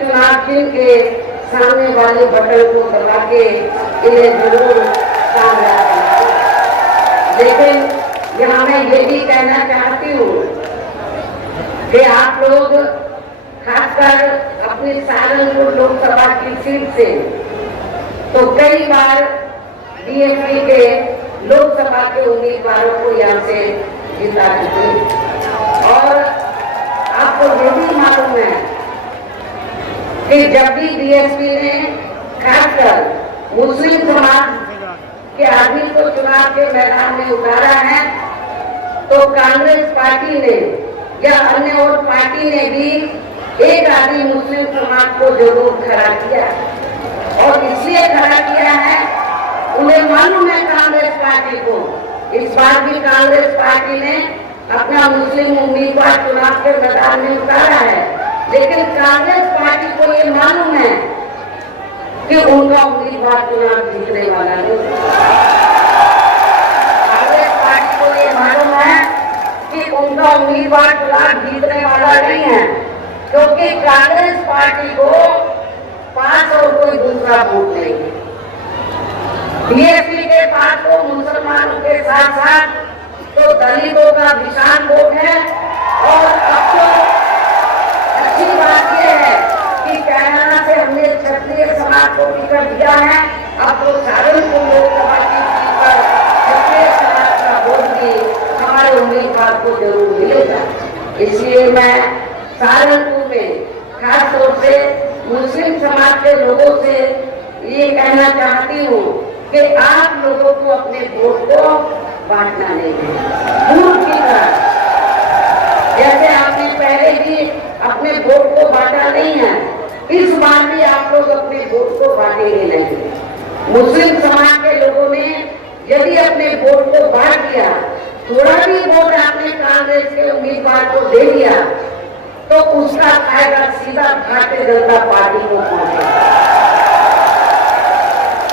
चुनाव चिन्ह के सामने वाले बटन को दबा के इन्हें जरूर कामयाब बनाएं। लेकिन यहाँ मैं ये भी कहना चाहती हूँ कि आप लोग खासकर अपनी सहारनपुर लोकसभा की सीट से तो कई बार बीएसपी के लोकसभा के उम्मीदवारों को यहाँ से जिता चुके और आपको ये भी मालूम है कि जब भी बीएसपी ने खासकर मुस्लिम समाज के आदमी को चुनाव के मैदान में उतारा है तो कांग्रेस पार्टी ने या अन्य और पार्टी ने भी एक आदमी मुस्लिम समाज को जरूर खड़ा किया और इसलिए खड़ा किया है, उन्हें मालूम है कांग्रेस पार्टी को इस बार भी कांग्रेस पार्टी ने अपना मुस्लिम उम्मीदवार चुनाव के मैदान में उतारा है, लेकिन कांग्रेस पार्टी को ये मालूम है कि उनका उम्मीदवार चुनाव जीतने वाला नहीं। कांग्रेस पार्टी को ये मालूम है कि उनका उम्मीदवार चुनाव जीतने वाला नहीं है, क्योंकि कांग्रेस पार्टी को 5 और कोई दूसरा वोट नहीं है। बीएसपी के पास तो मुसलमानों के साथ साथ तो दलितों का विशाल वोट है और अब तो अच्छी बात यह है कि कैराना से हमने क्षत्रिय समाज को टिकट दिया है, अब तो सहारनपुर लोकसभा की सीट पर क्षत्रिय समाज का वोट भी हमारे उम्मीदवार को जरूर मिलेगा। इसलिए मैं सहारनपुर में खास तौर से मुस्लिम समाज के लोगों से ये कहना चाहती हूँ कि आप लोगों को अपने वोट को बांटना नहीं है दूर की तरह, जैसे आपने पहले भी अपने वोट को बांटा नहीं है, इस बार भी आप लोग अपने वोट को बांटेंगे नहीं। मुस्लिम समाज के लोगों ने यदि अपने वोट को बांट दिया, थोड़ा भी वोट आपने कांग्रेस के उम्मीदवार को दे दिया तो उसका फायदा सीधा भारतीय जनता पार्टी को पहुंचेगा।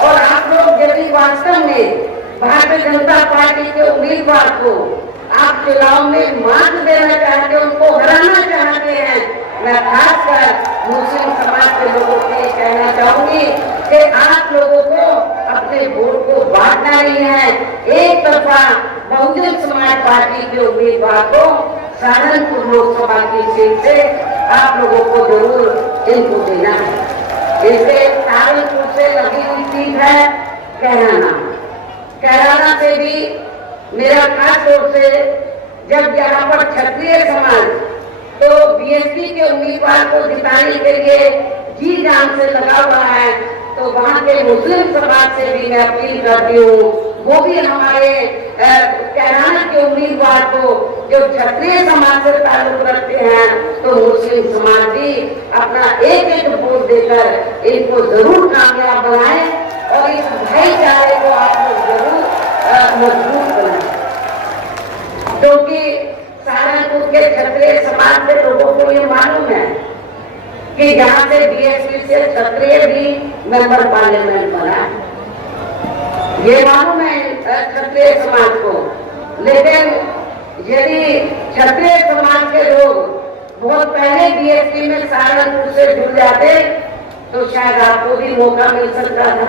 और आप लोग यदि वास्तव में भारतीय जनता पार्टी के उम्मीदवार को आप चुनाव में मात देना चाहते हैं, उनको हराना चाहते हैं, मैं खासकर मुस्लिम समाज के लोगों से ये कहना चाहूंगी कि आप लोगों को अपने वोट को बांटना नहीं है। एक तरफा बहुजन समाज पार्टी के उम्मीदवार को सहारनपुर लोकसभा की सीट से आप लोगों को जरूर इनको देना है। इससे सहारनपुर से लगी हुई सीट है कैराना, कैराना से भी मेरा खास तौर से जब यहाँ पर क्षत्रिय समाज तो बीएसपी के उम्मीदवार को जिताने के लिए जी जान से लगा हुआ है, तो वहाँ के मुस्लिम समाज से भी मैं अपील करती हूँ, वो भी हमारे कैराना के उम्मीदवार को जो क्षत्रिय समाज से ताल्लुक रखते हैं, तो मुस्लिम समाज भी अपना एक एक वोट देकर इनको जरूर कामयाब बनाए और इस भाईचारे को आप लोग जरूर मजबूत बनाए, क्योंकि सहारनपुर के क्षत्रिय समाज के लोगों को ये मालूम है कि यहाँ से बीएसपी से क्षत्रिय भी मेंबर पार्लियामेंट बना, ये मालूम है क्षत्रिय समाज को। लेकिन यदि क्षत्रिय समाज के लोग बहुत पहले बीएसपी में सहारनपुर से जुड़ जाते तो शायद आपको भी मौका मिल सकता था,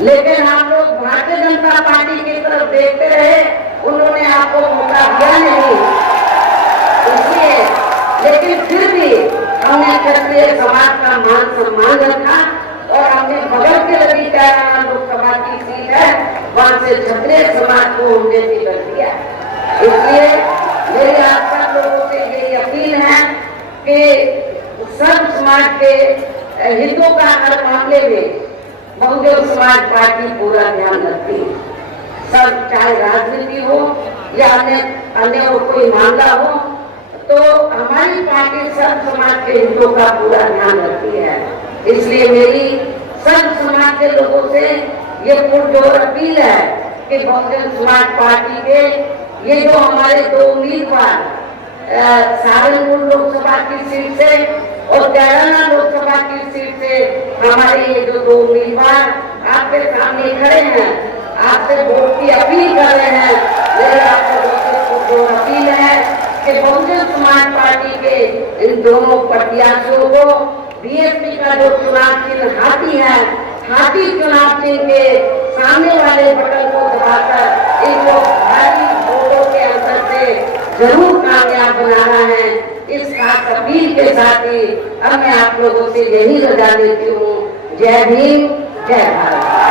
लेकिन आप लोग भारतीय जनता पार्टी की तरफ देखते रहे, उन्होंने आपको मौका दिया नहीं। इसलिए लेकिन फिर भी हमने क्षत्रिय समाज का मान सम्मान रखा और हमने बगल के लगी कैराना लोकसभा की सीट है, वहां से क्षत्रिय समाज को हमने टिकट दिया। इसलिए मेरी आप सब लोगों से यही अपील है कि सब समाज के हितों का हर मामले में बहुजन समाज पार्टी पूरा ध्यान रखती है। सब चाहे राजनीति हो या अन्य कोई मामला हो, तो हमारी पार्टी सब समाज के हितों का पूरा ध्यान रखती है। इसलिए मेरी सब समाज के लोगों से ये पुरजोर अपील है कि बहुजन समाज पार्टी के ये जो हमारे दो उम्मीदवार सहारनपुर लोकसभा की सीट से और कैराना लोकसभा की सीट से हमारे ये जो दो उम्मीदवार आपके सामने खड़े हैं, आपसे वोट की अपील कर रहे हैं। मेरी आपको अपील है कि बहुजन समाज पार्टी के इन दोनों प्रत्याशियों को बीएसपी का जो चुनाव चिन्ह हाथी है, हाथी चुनाव चिन्ह के सामने वाले बटन को दबाकर इनको भारी वोटों के अंतर से जरूर कामयाब बनाना है। इस खास अपील के साथ ही अब मैं आप लोगों से यही रजा लेती हूँ। जय भीम, जय भारत।